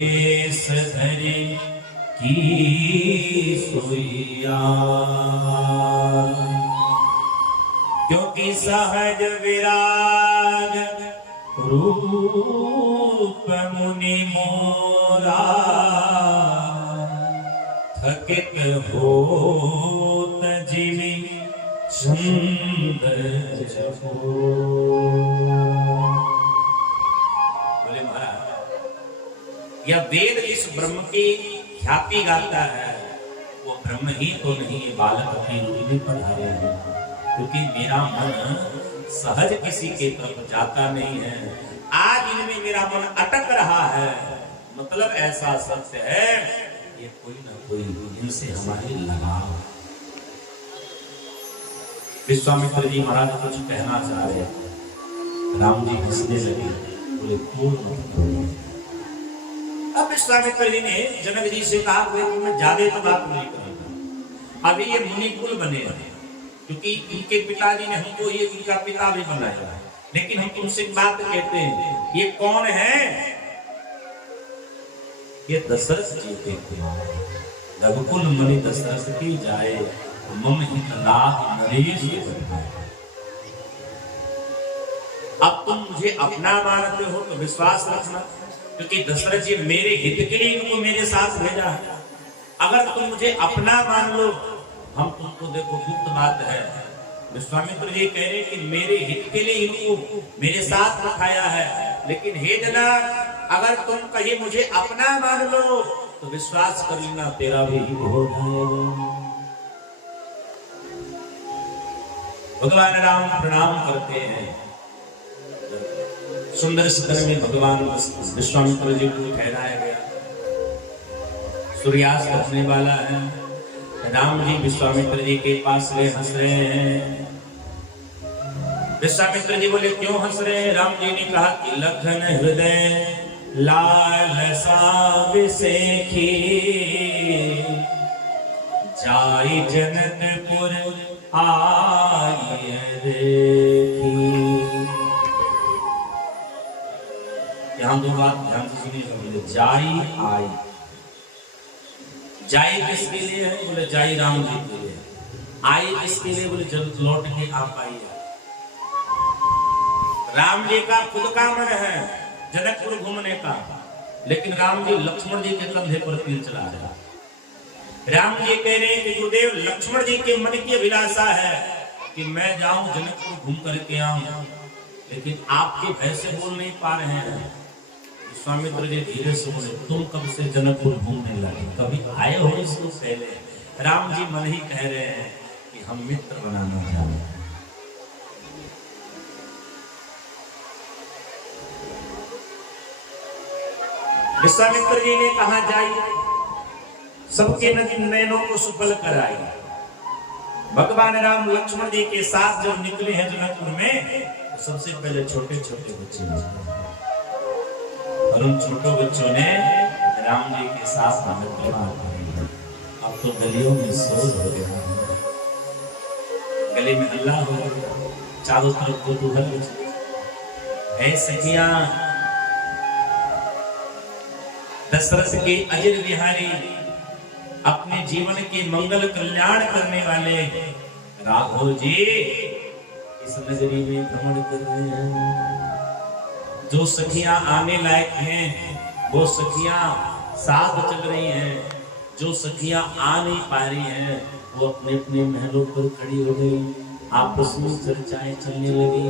धरे की सोइया, क्योंकि सहज विराज रूप मुनि मोरा, थकित होत जीवी सुंदर जपो। बोले महाराज, यह वेद इस ब्रह्म की ख्याति गाता है, वो ब्रह्म ही तो नहीं, ये बालक अपनी रूप में पढ़ाए हैं। क्योंकि मेरा मन सहज किसी के तरफ जाता नहीं है, आज इनमें मेरा मन अटक रहा है, मतलब ऐसा सत्य है, ये कोई ना कोई इनसे हमारी लगाव। विश्वामित्र जी महाराज कुछ कहना चाह रहे, राम जी हंसने लगे, बोले पूर्ण। अब विश्वामित्र जी ने जनक जी से कहा कि मैं ज्यादा तो बात नहीं करूंगा, अभी ये मुनिकुल बने हैं, क्योंकि इनके पिताजी ने हमको ये इनका पिता भी बनाया है, लेकिन हम तुमसे बात कहते हैं, ये कौन है? ये दशरथ जी कहते हैं, रघुकुल मणि दशरथ की जाए, मम हित लाभ नरेश बनाए। अब तुम मुझे अपना मानते हो तो विश्वास रखना, क्योंकि दशरथ जी मेरे हित के लिए इनको मेरे साथ भेजा है। अगर तुम मुझे अपना मान लो, हम तुमको देखो गुप्त बात है, विश्वामित्र जी कह रहे कि मेरे हित के लिए इनको मेरे साथ रखाया है, लेकिन हे जना, अगर तुम कहीं मुझे अपना मान लो तो विश्वास कर लेना तेरा भी हित हो जाएगा। भगवान राम प्रणाम करते हैं, सुंदर सदन में भगवान विश्वामित्र जी को ठहराया गया, सूर्यास्त होने वाला है, राम जी विश्वामित्र जी के पास ले हंस रहे हैं। विश्वामित्र जी बोले क्यों हंस रहे हैं? राम जी ने कहा कि लखन हृदय लालसा विसेखी, जाई जनकपुर आय देखी। यहां दो बात ध्यान से सुनिए, जाई आई, जाई किसके लिए है? बोले जाई राम जी के लिए। आई किसके लिए? बोले जब लौट के आप आइए। राम जी का खुद का मन है जनकपुर घूमने का, लेकिन राम जी लक्ष्मण जी के कंधे पर तीर चला रहे। राम जी कह रहे हैं कि गुरुदेव, लक्ष्मण जी के मन की अभिलाषा है कि मैं जाऊं जनकपुर घूम करके आऊं, लेकिन आपके भय से बोल नहीं पा रहे हैं। विश्वामित्र जी धीरे से बोले, तुम कब से जनकपुर घूमने लगे, कभी आए हो इसको पहले? राम जी मन ही कह रहे हैं कि हम मित्र बनाना चाहते हैं। विश्वामित्र जी ने कहा जाइए, सबके नयनों को सुफल कराइए। भगवान राम लक्ष्मण जी के साथ जब निकले हैं जनकपुर में, तो सबसे पहले छोटे छोटे बच्चे, और उन छोटे बच्चों ने राम जी के साथ अब तो गलियों में शोर हो गया, गली में हल्ला हो गया, चारों तरफ कौतूहल है। सखियां दशरथ के अजर बिहारी, अपने जीवन के मंगल कल्याण करने वाले राघव जी इस नगरी में भ्रमण कर रहे हैं। जो सखियां आने लायक हैं वो सखियां साथ चल रही हैं, जो सखियां आ नहीं पा रही हैं वो अपने अपने महलों पर खड़ी हो गई, आपस में चर्चाएं चलने लगी।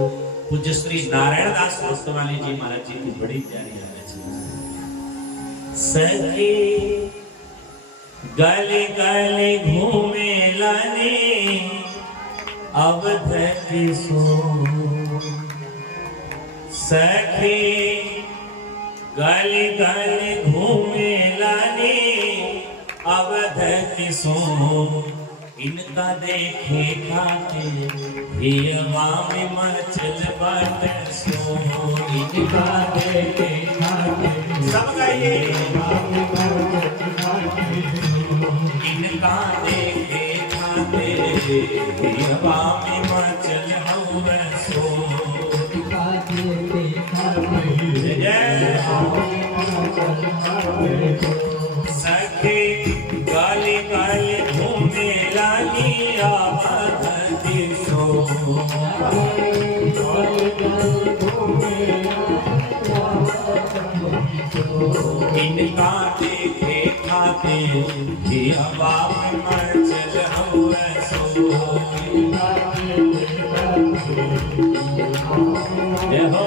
पूज्य श्री नारायण दास गोस्वामी जी महाराज जी की बड़ी प्यारी सखी गली गली घूमे लाने अवध किशोर, सखी गली गली घूमे लाने अवध किशोर, इनका देखे खाते हियवा में मचल बाट शोर, इनका देखे खाते सब गाइए, इनका देखे खाते हियवा में मचल शोर, इनका देखे खाते जय सखे गाली गाली घूमे लागी आबादी सो इनका देखे खाते दिया बाप मर चल हुए सो देखो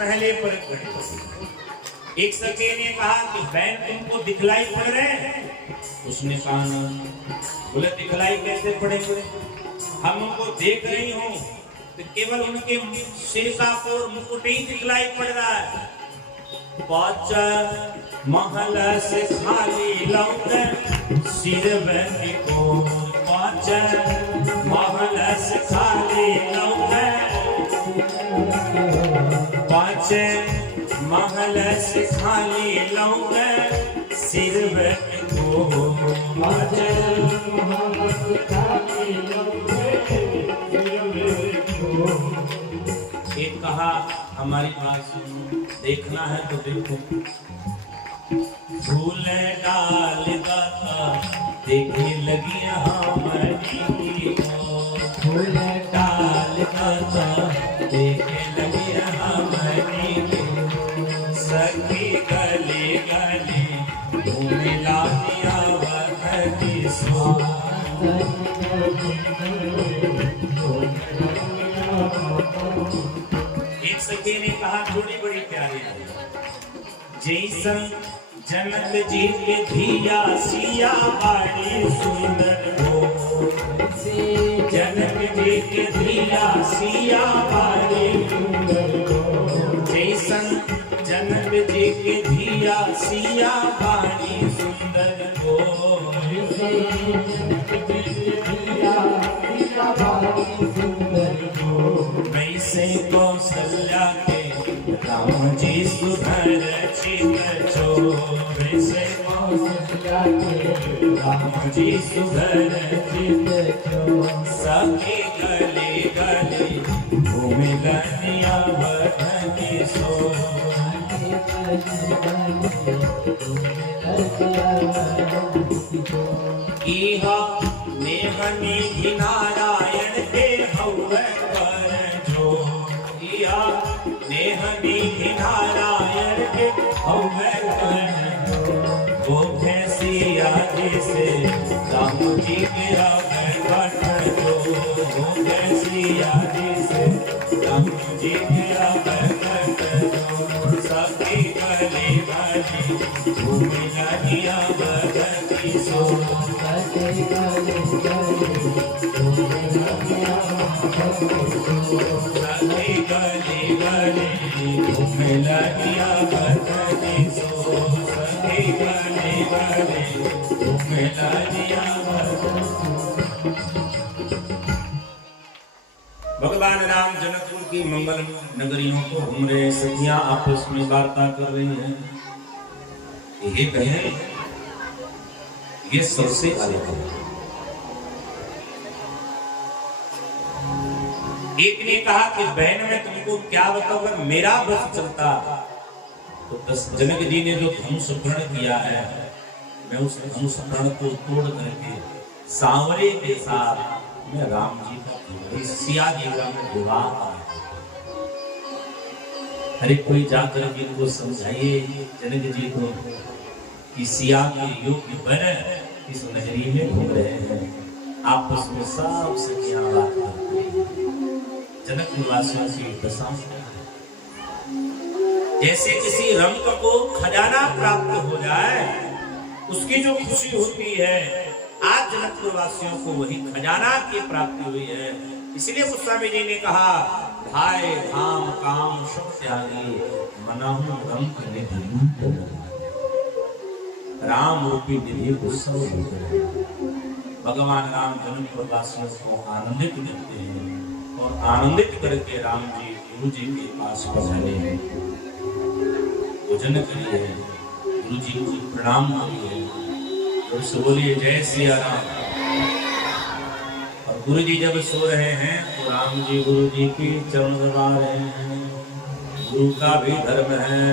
महले पर खड़े। एक सखे ने कहा कि बहन तुमको दिखलाई पड़ रहे हैं? उसने कहा बोले दिखलाई कैसे पड़ेंगे, हम उनको देख रही हूँ तो केवल उनके सिर का और मुकुट ही दिखलाई पड़ रहा है। पांच महल से खाली लौट सिर बहन को, पांच महल से खाली लौट पांच महल से खाली लौट सिर को, पांच महल से खाली लौट एक कहा हमारी बात सुनो, देखना है तो देखो। फूल डाल देखे लगी हमारी, फूल डाल देखे लगी हमारी, सखी गले गले मिला दिया वही सो। एक सखी ने कहा थोड़ी बड़ी प्यारी है, जैसन जनक जी के धिया सिया बाड़ी सुंदर हो, जनक जी के धिया सिया बाड़ी सुंदर हो, जैसन जनक जी के धिया सिया बाड़ी सुंदर हो, वैसे कौशल्या के राम जी सुधर चित छो, वैसे कौशल्या के राम जी सुधर चित छो, सखी गले गले घूमे गनिया बधनी सो। इहा नेहनी नारायण के हौवे कर जो, इहा नेहनी नारायण के हौवे कर जो, वो भैंसिया जैसे राम जी के हौवे कर जो, वो भैंसिया जैसे राम जी के हौवे कर जो, सखी गले गले घूमे गनिया बधनी सो। भगवान राम जनकपुर की मंगल नगरियों को घूम रहे, सखियां आपस में वार्ता कर रही हैं। ये कहें ये सबसे अलग है। एक ने कहा कि बहन मैं तुमको क्या बताऊं, अगर मेरा बस चलता तो जनक जी ने जो धनुष प्रण किया है, मैं उस धनुष प्रण को तोड़ करके सांवरे के साथ मैं राम जी का सिया जी का विवाह करा। अरे कोई जाकर के इनको समझाइए जनक जी को कि सिया के योग्य वर इस नगरी में घूम रहे हैं। आपस में सब सखियां बात करती हैं। जनक निवासियों की दशा जैसे किसी रंग को खजाना प्राप्त हो जाए, उसकी जो खुशी होती है, आज जनकपुर वासियों को वही खजाना की प्राप्ति हुई है। इसलिए गोस्वामी जी ने कहा, भाई धाम काम सब त्यागी मनाहु रंग निधि, राम रूपी निधि को सब भगवान राम जनकपुर वासियों को आनंदित करते हैं और आनंदित करके राम जी गुरु जी के पास पहुंचे हैं। भोजन करिए, गुरु जी को प्रणाम करिए, और से बोलिए जय सिया राम। और गुरु जी जब सो रहे हैं तो राम जी गुरु जी की चरण दबा रहे हैं। गुरु का भी धर्म है,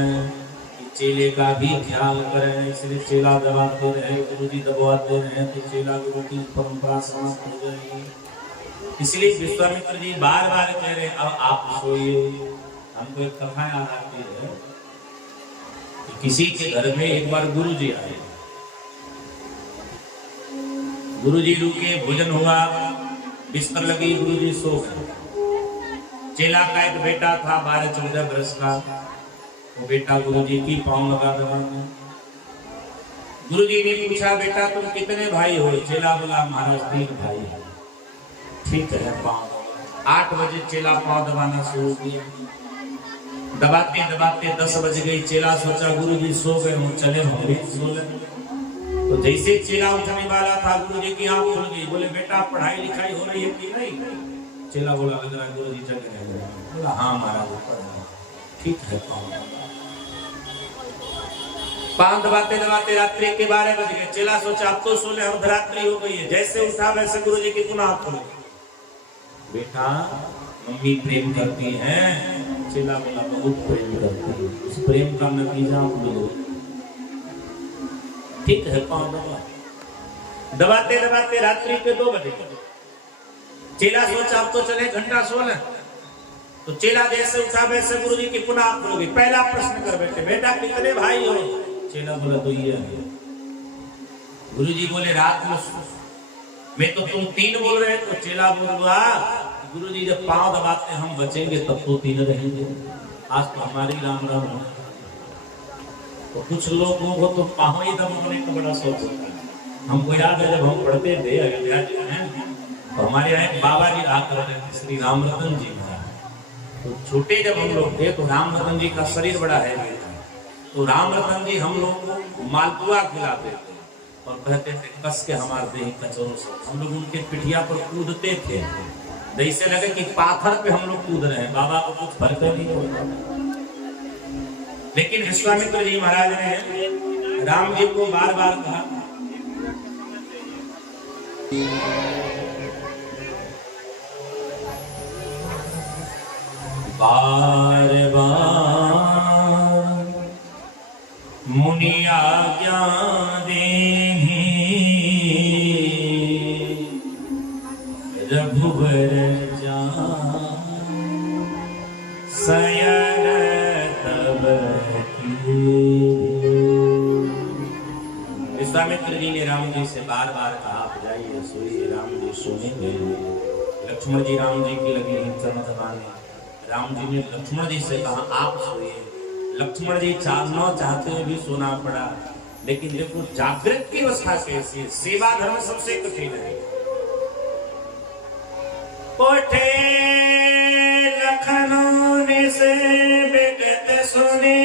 चेले का भी ख्याल करें, इसलिए चेला दबाते रहे, गुरु जी दबाते रहे तो चेला गुरु की परंपरा समाप्त हो जाएगी। इसलिए विश्वामित्र जी बार बार कह रहे अब आप सोइए। हमको एक कथा याद आती है, किसी के घर में एक बार गुरु जी आए, गुरु जी रुके, भोजन हुआ, बिस्तर लगी, गुरु जी सो गए। चेला का एक बेटा था 12-14 वर्ष का, वो बेटा गुरु जी की पांव लगा दबाने। गुरु जी ने पूछा, बेटा तुम कितने भाई हो? चेला बोला, महाराज 3 भाई है। ठीक है, पांव 8 बजे चेला पांव दबाना शुरू किया। दबाते दबाते 10 बज गई। चेला सोचा गुरु जी सो गए हूँ, चले हम भी सो लें। तो जैसे चेला उठने वाला था, गुरु जी की आंख खुल गई। बोले, बेटा पढ़ाई लिखाई हो रही है कि नहीं? चेला बोला, लग रहा है गुरु जी जग रहे हैं। बोला, हाँ महाराज। ठीक है, पांव दबाते दबाते रात्रि के 12 बज गए। चेला सोचा अब तो सो ले, हम रात्रि हो गई है। जैसे उठा वैसे गुरु जी की पुनः आंख खुल गई। बेटा मम्मी प्रेम करती है। चेला बोला, बहुत प्रेम करती है, उस प्रेम का नतीजा मिलो। ठीक है, पांव दबा। दबाते दबाते रात्रि के 2 बजे चेला सोचा अब तो चले घंटा सो लें। तो चेला जैसे उठा वैसे गुरु जी की पुनः आंख खुल गई। पहला प्रश्न कर बैठे, बेटा कितने भाई हो? चेला बोला, 2 ही है। गुरु जी बोले, रात में तो तुम 3 बोल रहे। तो चेला बोला, गुरु जी जब पांव दबाते हम बचेंगे तब तो 3 रहेंगे। आज तो हमारी राम राम है। तो कुछ लोगों को तो पांव ही दबाने का बड़ा शौक होता है। हमको याद है जब हम पढ़ते थे अयोध्या में, तो हमारे यहाँ एक बाबा जी रहा करते थे, श्री राम रतन जी। तो छोटे जब हम लोग थे तो राम रतन जी का शरीर बड़ा है, तो राम रतन जी हम लोग को मालपुआ खिलाते थे और कहते थे कस के हमारे देह कचौरों से। हम लोग उनके पिठिया पर कूदते थे, जैसे लगे कि पाथर पे हम लोग कूद रहे हैं। बाबा को कुछ फर्क नहीं होता। लेकिन विश्वामित्र जी महाराज ने राम जी को बार बार कहा, बार बार मुनि आज्ञा देहि, रघुवर सयन तब विश्वामित्र जी ने राम जी से बार बार कहा, आप जाइए सोइए। राम जी सोने गए। लक्ष्मण जी राम जी की लगी चरण दबाने। राम जी ने लक्ष्मण जी से कहा, आप सोइए। लक्ष्मण जी चाहना चाहते हुए भी सोना पड़ा। लेकिन देखो जागृत की अवस्था कैसी है। सेवा धर्म सबसे कठिन है। कोठे लखनऊ से बेगत सुने,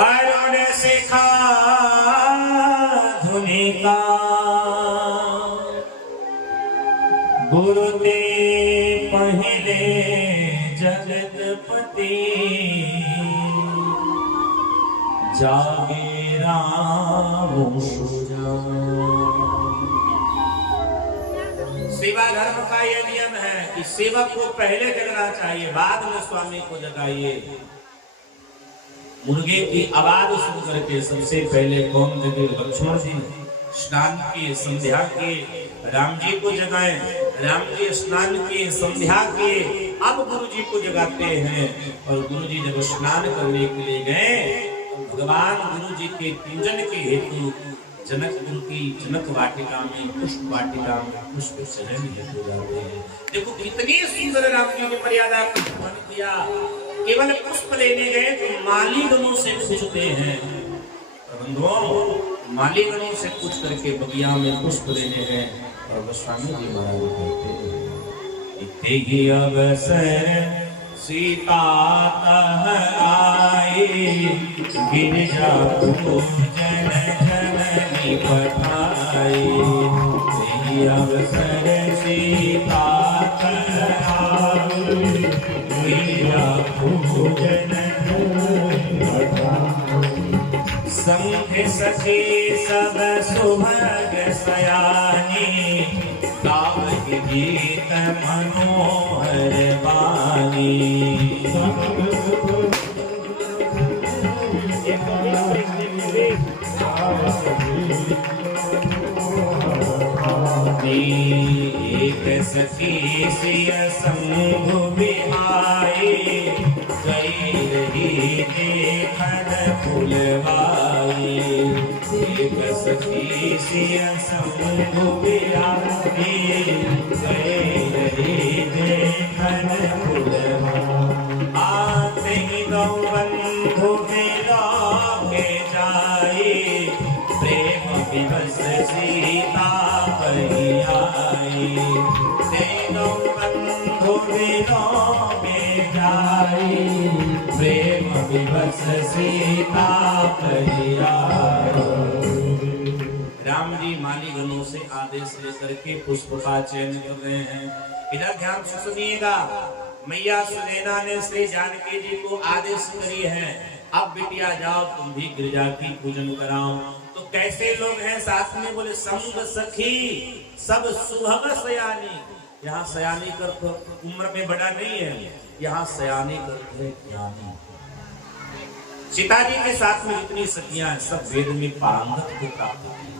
अरुण सिखा धुनि का, गुरु दे पहले जगतपति, जागे राम सुजा। सेवा धर्म का यह नियम है कि सेवक को पहले जगना चाहिए, बाद में स्वामी को जगाइए। मुर्गे की आवाज सुन करके सबसे पहले कौन जगे? लक्ष्मण जी स्नान किए, संध्या किए, राम जी को जगाए। राम जी स्नान किए, संध्या किए, अब गुरु जी को जगाते हैं। और गुरु जी जब स्नान करने के लिए गए, भगवान गुरु जी के पूजन के हेतु जनकपुर की जनक वाटिका में पुष्प वाटिका में पुष्प शहर लेते जाते हैं। देखो कितनी सुंदर राम जी ने मर्यादा का पालन किया। केवल पुष्प लेने गए तो मालीगणों से पूछते हैं, प्रबंधों मालीगणों से पूछ करके बगिया में पुष्प लेने गए और गोस्वामी जी महाराज कहते हैं, इतने ही अवसर सीता तह आए, गिरिजा पूजन जननी पठाए। इतने अवसर सीता तह आए, गिरिजा पूजन जननी पठाए। संघ सखी सब सुभग सयानी, गावहि गीत मनोहर बानी। एक सखी सिय संग बिहाए, गई रही देखन फुलवाई। एक सखी सिय संग बिहाए, गई रही देखन फुलवाई। आते ही गौबंधु मिलाके जाए, प्रेम विवश सीता पही आई। गौबंधु मिलाके जाए, प्रेम विवश सीता पही आई। राम जी मालीगणों से आदेश लेकर के पुष्प का चयन कर रहे हैं। इधर ध्यान से सुनिएगा, मैया सुनैना ने श्री जानकी जी को आदेश करी है, अब बिटिया जाओ तुम भी गिरजा की पूजन कराओ। तो कैसे लोग हैं साथ में? बोले संग सखी सब सुभग सयानी। यहाँ सयानी कर उम्र में बड़ा नहीं है, यहाँ सयानी करते हैं ज्ञानी। सीता जी के साथ में जितनी सखियां हैं सब वेद में पारंगत को प्राप्त की।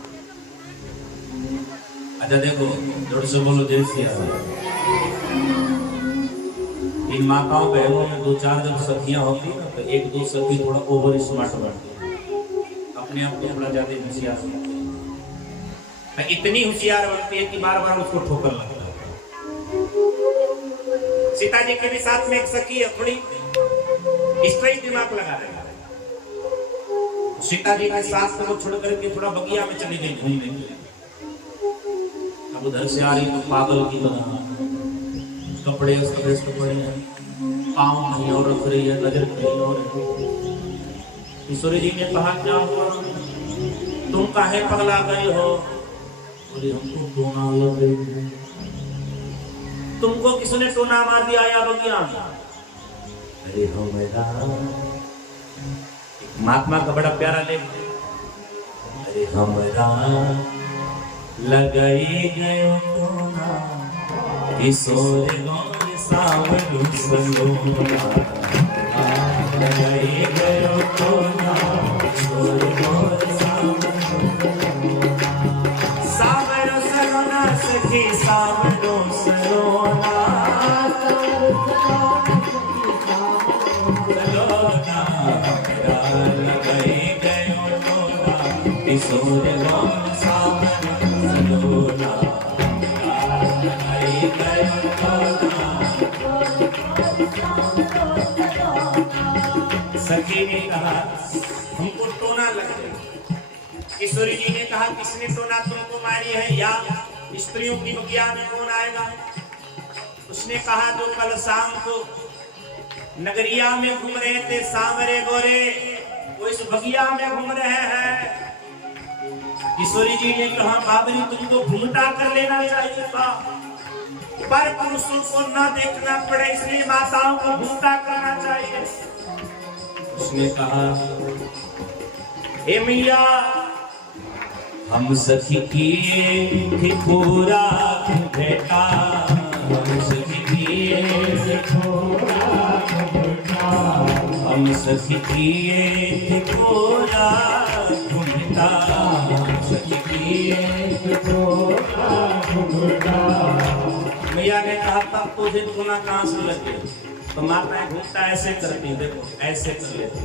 अच्छा देखो, जोर से बोलो जय सिया राम। इन माताओं बहनों में 2-4 जब सखियां होती है ना, तो 1-2 सखी थोड़ा ओवर स्मार्ट बनती है, अपने आप को थोड़ा ज्यादा होशियार बनती है। इतनी होशियार बनती है कि बार बार उसको ठोकर लगता है। सीता जी के भी साथ में एक सखी है, थोड़ी स्ट्रेट दिमाग लगा रही है। सीता जी के साथ में वो छोड़ करके थोड़ा बगिया में चली गई घूमने के लिए। अब उधर से आ रही तो पागल की तरह, कपड़े उसके पड़े हैं, पाँव नहीं और रख रही है, नजर कहीं और है। ईश्वरी जी ने कहा क्या हुआ, तुम काहे पगला गए हो? बोले हमको टोना लग गई। तुमको किसने टोना मार दिया आया बगिया? अरे हो मेरा महात्मा का बड़ा प्यारा लेख, अरे हमरा लगाई गयो टोना, किशोर गौर सावलू सलोना। लगाई गयो टोना, किशोर गौर सावलू सलोना। सखी सावलू सलोना, लगाई गयो टोना, किशोर गौर सावलू सलोना। सखी ने कहा हमको टोना लग गई। ईश्वरी जी ने कहा किसने टोना तुमको मारी है, या स्त्रियों की बगिया में कौन आएगा? उसने कहा जो कल शाम को नगरिया में घूम रहे थे सांवरे गोरे, वो इस बगिया में घूम रहे हैं। ईश्वरी जी ने कहा बाबरी तुमको घूमटा कर लेना चाहिए था, पर पुरुषों को न देखना पड़े इसलिए माताओं को घूमटा करना चाहिए। उसने कहा हे मैया, हम सखी किए पूरा बेटा, हम सखी किए पूरा बेटा, हम सखी किए पूरा घूमटा, हम सखी किए पूरा घूमटा। मैया ने कहा तब तुझे टोना कहाँ से लगे? तो माताएं घूमटा ऐसे करती, देखो ऐसे कर लेती।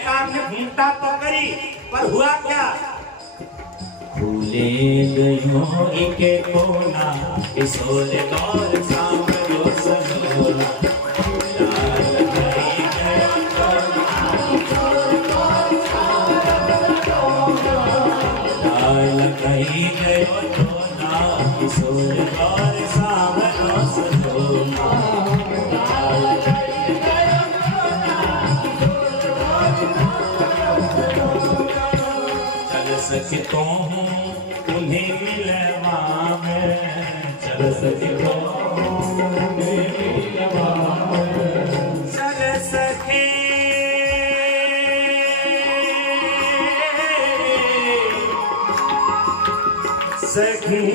काम ने घूमता तो करी, पर हुआ क्या? भूले गयो इके कोना, किशोर गौर सांवरो सलोना। लगाई गयो कोना, किशोर गौर सांवरो सलोना। चल सकतो हूँ उन्हें मिलवा में, चल सकतो उन्हें मिलवा में, चल सके सखी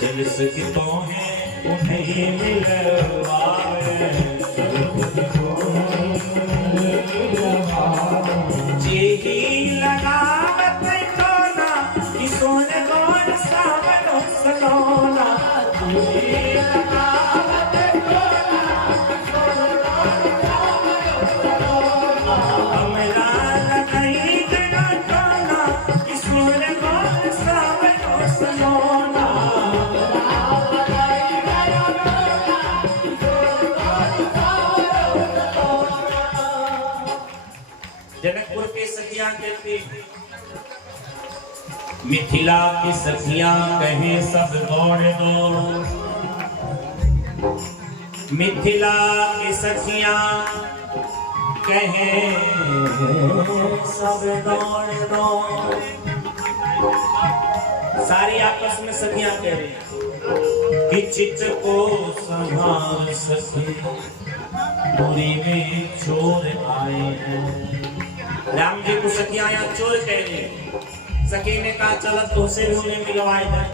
चल सकतो हैं उन्हें मिलवा में, जेही लगावत कोना, किशोर गौर सांवरो सलोना। जेही लगावत कोना, किशोर गौर सांवरो सलोना। हमरा लगाई गयो कोना, किशोर गौर सांवरो सलोना। जनकपुर के सखियां कहती, मिथिला की सखियां कहे सब दौड़ दो, मिथिला की सखियां कहे सब दौड़ दो। सारी आपस में सखियां कह रही कि चित्त को संभाल सके, पूरी में चोर आए हैं। राम जी को सखियां यहाँ चोर कह रही। सखी ने कहा चलो तो से भी उन्हें मिलवाए जाए।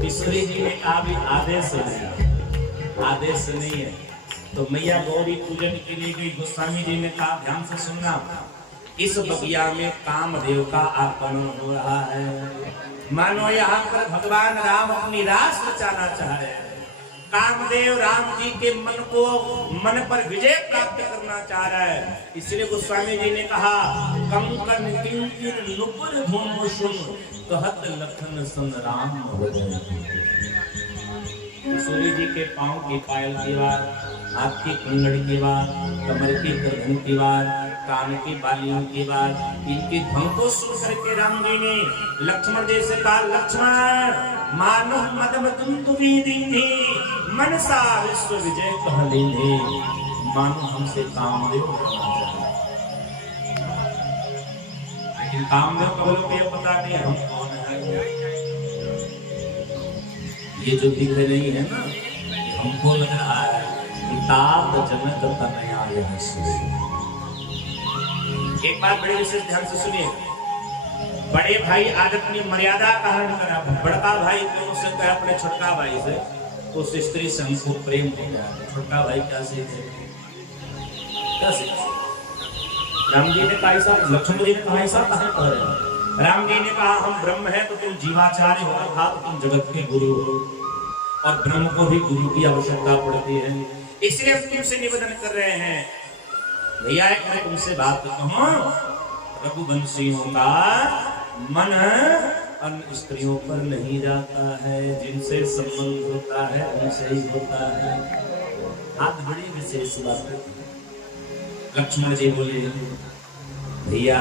किशोरी जी ने कहा भी आदेश नहीं, आदेश नहीं है। तो मैया गौरी पूजन के लिए गई। गोस्वामी जी ने कहा ध्यान से सुनना, इस बगिया में कामदेव का आगमन हो रहा है। मानो यहाँ पर भगवान राम अपनी रास रचाना चाह रहे हैं। कामदेव राम जी के मन पर विजय प्राप्त करना चाह रहा है। इसलिए गोस्वामी जी ने कहा कंकन किंकिर नुपुर धूम सुन, कहत लखन संग राम। किशोरी जी के पांव की पायल की बात, हाथ की कुंडली की बात, कमर की करधन की बात, कान की बालियों की बात, इनकी ध्वनि को सुन करके राम जी ने लक्ष्मण जी से कहा लक्ष्मण मानो मदम तुम दीदी मनसा विश्व विजय कह लेंगे। मानो हमसे कामदेव करना चाहते, लेकिन कामदेव कबल को यह पता नहीं हम कौन है। ये जो दिख रही है ना, हमको लग रहा है किताब जनक तनया यह। एक बात बड़े विशेष ध्यान से सुनिए। बड़े भाई आज अपनी मर्यादा का हरण करा, बड़का भाई तो उससे कहा अपने छोटका भाई से, उस स्त्री से हमको प्रेम हो गया। छोटका भाई क्या सीखे, क्या सीखे? राम जी ने कहा ऐसा, लक्ष्मण जी ने कहा ऐसा कहाँ कह रहे हैं? राम जी ने कहा हम ब्रह्म है तो तुम जीवाचार्य हो, अर्थात तुम जगत के गुरु हो, और ब्रह्म को भी गुरु की आवश्यकता पड़ती है। इसलिए हम तुमसे निवेदन कर रहे हैं भैया, एक मैं तुमसे बात कहूं, रघुवंशियों का मन अन्य स्त्रियों पर नहीं जाता है, जिनसे संबंध होता है उनसे ही होता है। आप बड़ी विशेष बात है। लक्ष्मण जी बोले भैया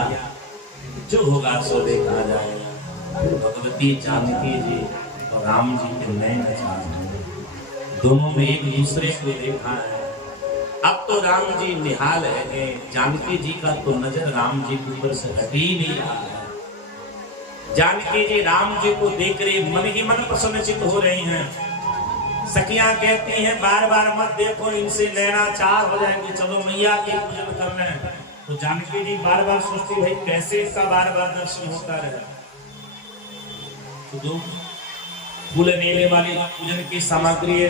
जो होगा सो देखा जाएगा। फिर भगवती जानकी जी और राम जी के नए नचार दोनों में एक दूसरे को देखा है। अब तो राम जी निहाल है, जानकी जी का तो नजर राम जी के ऊपर से हट ही नहीं रहा है। जानकी जी राम जी को देख रही, मन ही मन प्रसन्नचित हो रही हैं। सखियां कहती हैं बार बार मत देखो, इनसे नैनाचार हो जाएंगे, चलो मैया के पूजन करना है। तो जानकी जी बार बार सोचती भाई कैसे इसका बार बार दर्शन होता रहे। तो फूल नेले वाली पूजन की सामग्री है,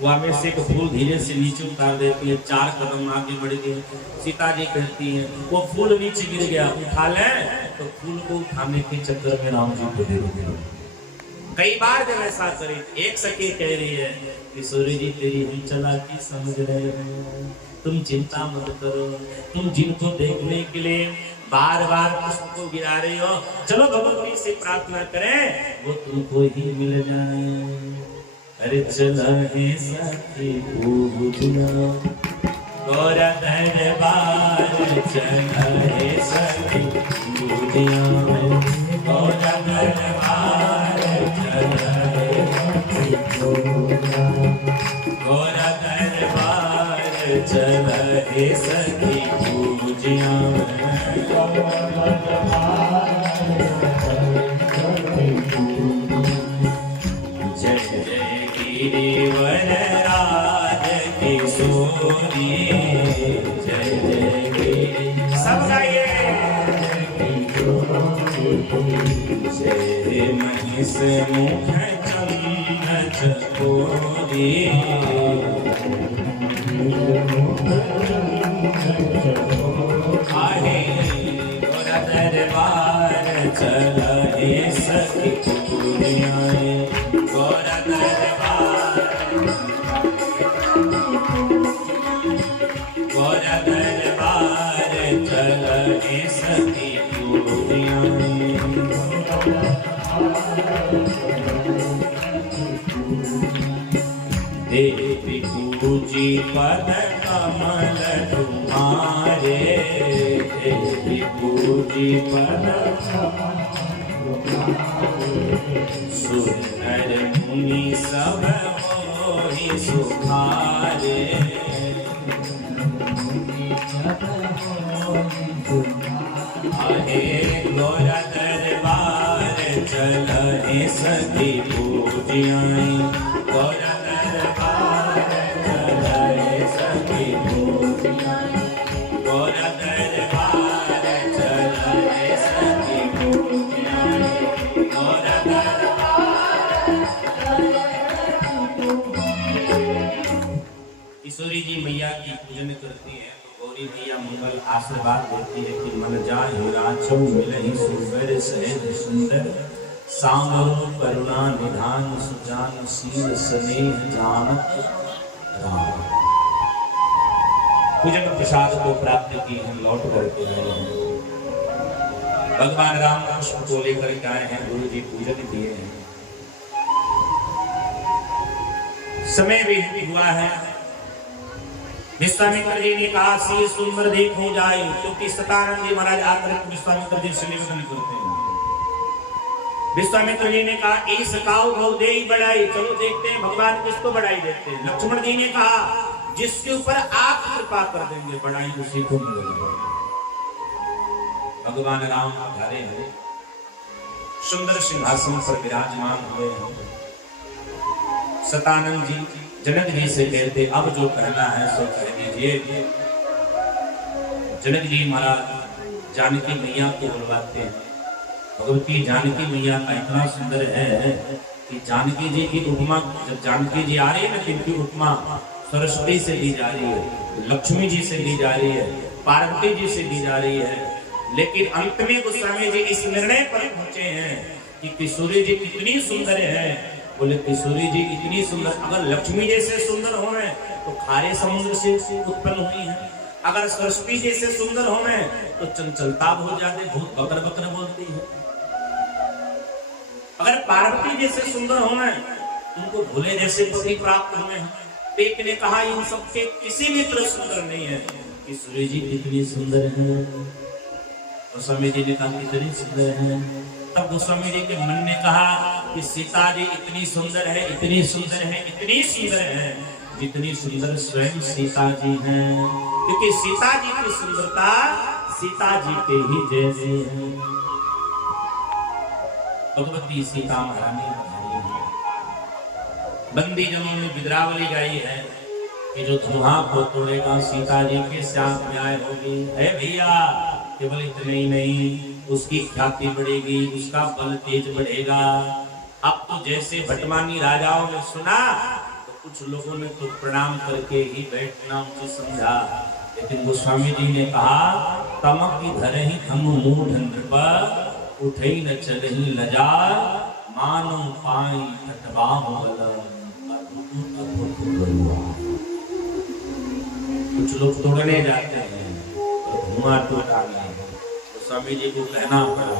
वहां में से एक फूल धीरे से नीचे उतार देती है, 4 कदम आगे बढ़ गए। सीता जी कहती है वो फूल नीचे गिर गया, उठा ले। तो फूल को उठाने के चक्कर में राम जी को दे दिया। कई बार जब ऐसा करे, एक सखी कह रही है कि सूर्य जी तेरी हम चालाकी समझ रहे हो, तुम चिंता मत करो, तुम जिनको देखने के लिए बार बार पुष्प को गिरा रही हो, चलो भगवती से प्रार्थना करें, वो तुमको ही मिल जाए। अरे चला है सखी पूजना गौरा दरबार, चला है सखी पूजना गौरा दरबार, चला है सखी पूजना गौरा दरबार, चला है सखी पूजना। जय जय गिरिवर राज किशोरी, जय जय गिरि सब गाइए, जय महिष मुख चंद्र चकोरी, आहे गौरा दरबार, चला है सखी पूजना गौरा दरबार, गौरा दरबार, चला है सखी पूजना। देवी पूजी पद कमल तुम्हारे, देवी पूजी पद सुंदर मुनि सब मोहि सुखारे, आहे गौरा दरबार, चला है सखी पूजिया गौरा दरबार, चला है सखी पूजिया गौरा दरबार, चला है सखी पूजिया गौरा दरबार। किशोरी जी मैया की पूजन करती है तो गौरी मैया मंगल आशीर्वाद देती है कि मन जाहि राचम मिलहि सुंदर सहज सुंदर, सांगरो करुणा निधान सुजान शील स्नेह जानत राम। पूजन प्रसाद को प्राप्त की हम लौट करके आए हैं, भगवान राम पुष्प को लेकर के आए हैं, गुरु जी पूजन दिए हैं, समय भी हुआ है। विश्वामित्र जी ने कहा सी सुंदर देखो जाए, क्योंकि सतानंद जी महाराज आकर विश्वामित्र जी से निवेदन करते हैं। विश्वामित्र जी ने कहा इस काऊ गौ दे ही बढ़ाई, चलो देखते हैं भगवान किसको बढ़ाई देते हैं। लक्ष्मण जी ने कहा जिसके ऊपर आप कृपा कर देंगे बढ़ाई उसी को मिलेगा। भगवान राम धारे हैं, सुंदर सिंहासन पर विराजमान हुए हैं। सतानंद जी जनक जी से कहते अब जो कहना है सो कह दीजिए। जनक जी महाराज जानकी मैया को बुलवाते हैं। भगवती जानकी मैया का इतना सुंदर है कि जानकी जी की उपमा, जब जानकी जी आ रही है ना, किनकी उपमा सरस्वती से दी जा रही है, लक्ष्मी जी से दी जा रही है, पार्वती जी से दी जा रही है। लेकिन अंत में गोस्वामी जी इस निर्णय पर पहुंचे हैं कि किशोरी जी कितनी सुंदर है। बोले किशोरी जी इतनी सुंदर, अगर लक्ष्मी जैसे सुंदर हो तो खारे समुद्र से उत्पन्न हुई है, अगर सरस्वती जैसे सुंदर हो तो चंचलता हो जाते, बहुत बकर बकर बोलती है, अगर पार्वती जैसे सुंदर हो उनको भोले जैसे पति प्राप्त हुए हैं। एक ने कहा इन सबके किसी भी तरह सुंदर नहीं है। किशोरी जी कितनी सुंदर है। गोस्वामी जी ने कहा कितनी सुंदर है। तब गोस्वामी जी के मन ने कहा कि सीता जी इतनी सुंदर है, इतनी सुंदर है, इतनी सुंदर है जितनी सुंदर स्वयं सीता जी हैं, क्योंकि सीता जी की सुंदरता सीता जी के ही जैसी है। भगवती सीता महारानी बंदी जनों ने बिदरावली गाई है कि जो धुआं को तोड़ेगा सीता जी के साथ न्याय होगी। है भैया, केवल इतने ही नहीं, उसकी ख्याति बढ़ेगी, उसका बल तेज बढ़ेगा। अब तो जैसे भटमानी राजाओं ने सुना तो कुछ लोगों ने तो प्रणाम करके ही बैठना उचित समझा, लेकिन गोस्वामी जी ने कहा तमक की धरे ही हम मूढ़ नृप, उठई न चलहि लजा, मानो पाई तटबाह वाला अद्भुत अद्भुत बरुआ। कुछ लोग तोड़ने जाते हैं तो धुआं टूटा नहीं, तो स्वामी जी को कहना पड़ा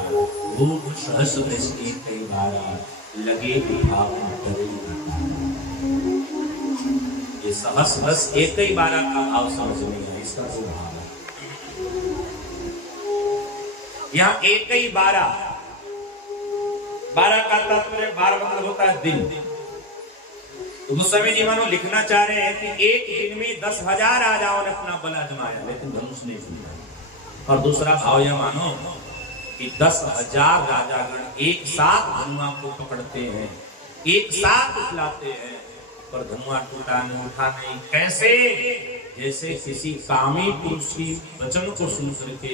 भूख सहस दृष्टि कई बारा लगे उठाव करेगा। ये सहस बस एक ही बारा का भाव समझ नहीं है, इसका जो भाव है यहाँ एक ही बारा, बारह का तात्पर्य 12 मतलब होता है दिन। तो गोस्वामी जी मानो लिखना चाह रहे हैं कि एक दिन में 10,000 राजाओं ने अपना बल आजमाया लेकिन धनुष नहीं छूटा। और दूसरा भाव यह मानो कि 10,000 राजागण एक साथ धनुआ को पकड़ते हैं, एक साथ उठलाते हैं, पर धनुआ टूटा नहीं, उठा नहीं। कैसे? जैसे किसी कामी पुरुष की वचन को सुन करके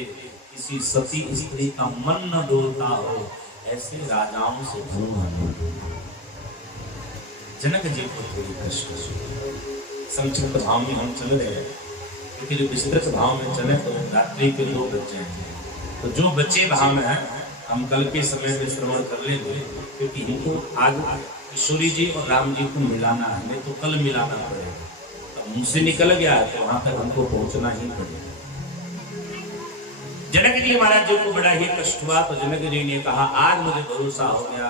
किसी सती स्त्री का मन न डोलता हो, ऐसे राजाओं से धनुआ नहीं। जनक जी को थोड़ी कष्ट संक्षिप्त भाव में हम चल रहे हैं, क्योंकि जो विस्तृत भाव में चले तो रात्रि के 2 बच्चे हैं, तो जो बच्चे भाव में है हम कल के समय में श्रवण कर लेंगे, क्योंकि इनको आज किशोरी जी और राम जी को मिलाना है, नहीं तो कल मिलाना पड़ेगा। तो मुझसे निकल गया है तो वहां तक हमको पहुंचना ही पड़ेगा। जनक जी महाराज जी को बड़ा ही कष्ट हुआ, तो जनक जी ने कहा आज मुझे भरोसा हो गया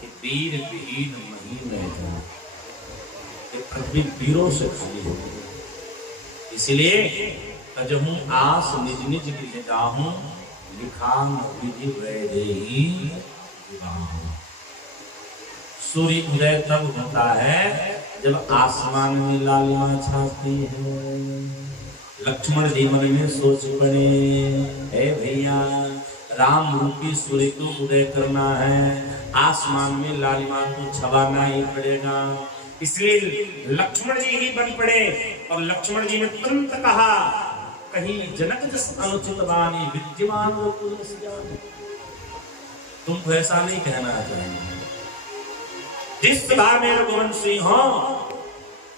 कि वीर विहीन महीन रह जाए, पृथ्वी वीरों से खाली हो गई। इसलिए कजहूं आस निज निज गृह जाहूं, लिखा विधि वैदेही विवाह। सूर्य उदय तब होता है जब आसमान में लालिमा छाती है। लक्ष्मण जी मन में सोच पड़े, हे भैया राम रूपी सूर्य को उदय करना है, आसमान में लालिमा को छवाना ही पड़ेगा। इसलिए लक्ष्मण जी ही बन पड़े। और लक्ष्मण जी ने तुरंत कहा कहीं जनक जस अनुचित वाणी विद्यमान तुम तो ऐसा नहीं कहना चाहिए। जिस सभा में रघुवंशी हो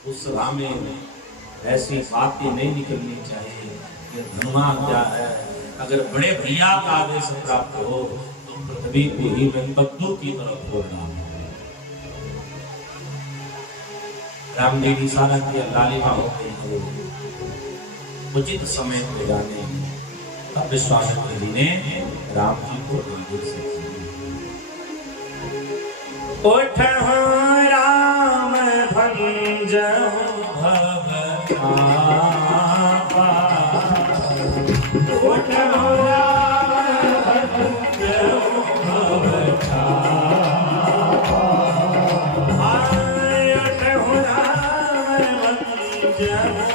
उस सभा में ऐसी बातें नहीं निकलनी चाहिए कि धनुआ क्या है। अगर बड़े भैया का आदेश प्राप्त हो तो पृथ्वी को ही बद्दू की तरफ छोड़ना। राम जी ने इशारा किया, लालिमा हो गई, उचित समय पे जाने। तब विश्वामित्र जी ने राम जी को निर्देश दिया, उठ हो राम भंजहु भवतापा, उठ हो राम भंजहु भवतापा, उठ हो राम भंजहु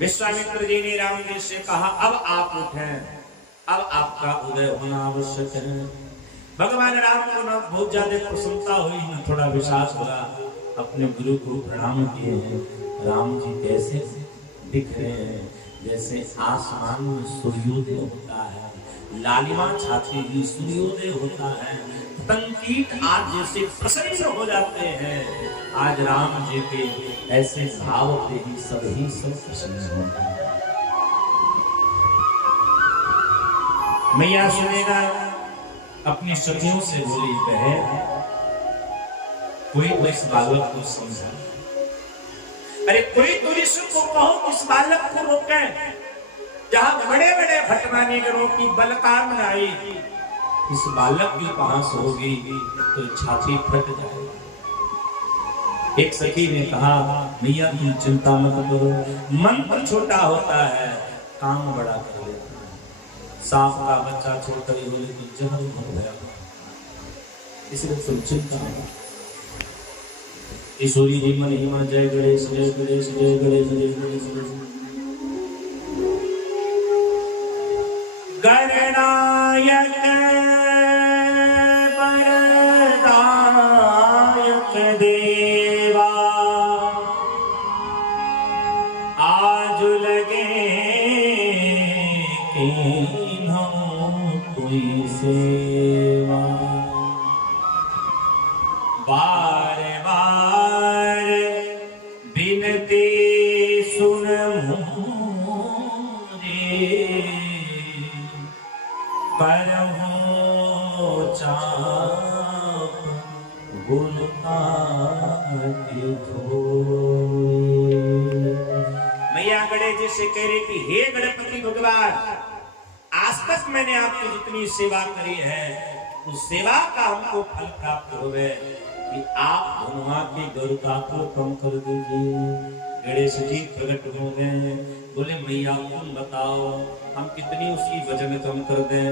विश्वामित्र जी ने राम जी से कहा अब आप उठें, अब आपका उदय होना आवश्यक है। भगवान राम को न बहुत ज्यादा प्रसन्नता हुई न थोड़ा विश्वास हुआ। अपने गुरु को प्रणाम किए हैं। राम जी कैसे दिख रहे हैं जैसे आसमान में सूर्योदय होता है, लालिमा छाती हुई सूर्योदय होता है, तंकीट आज जैसे प्रसन्न हो जाते हैं, आज राम जी के ऐसे भाव पे ही सब प्रसन्न होते हैं। मैया सुनेगा अपनी सखियों से बोली, बहन कोई तो इस बालक को समझा, अरे कोई तो ऋषि को कहो इस बालक को रोके, जहां बड़े बड़े भटमानेगरों की बलकामनाई इस बालक की पास होगी तो छाती फट जाएगी। एक सखी ने कहा, मैया तुम चिंता मत करो, मन तो छोटा होता है, काम बड़ा कर लेता है। सांप का बच्चा छोटा ही बोले तो जहर भर गया, इसलिए तुम चिंता मत। ईश्वरी जी मन हिमा जय गणेश जय गणेश जय गणेश जय गणेश। गणनायक वरदायक देवा, आज लगे कोई सेवा, बार बार बिनती सुन परहो चाप गुलआति धोए। मैया गणेश जी से कह रही थी, हे गणपति भगवान, आज तक मैंने आपकी जितनी सेवा करी है उस सेवा का हमको फल प्राप्त हो गए कि आप धनुआ के गरुका को कम कर दीजिए। गणेश जी प्रकट हो गए, बोले मैया तुम बताओ हम कितनी उसकी वजन कम कर दें,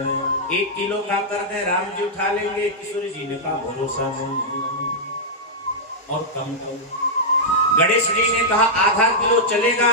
1 किलो का कर दें, राम जी उठा लेंगे। किशोर जी ने कहा भरोसा नहीं और कम करो। गणेश जी ने कहा आधा किलो चलेगा,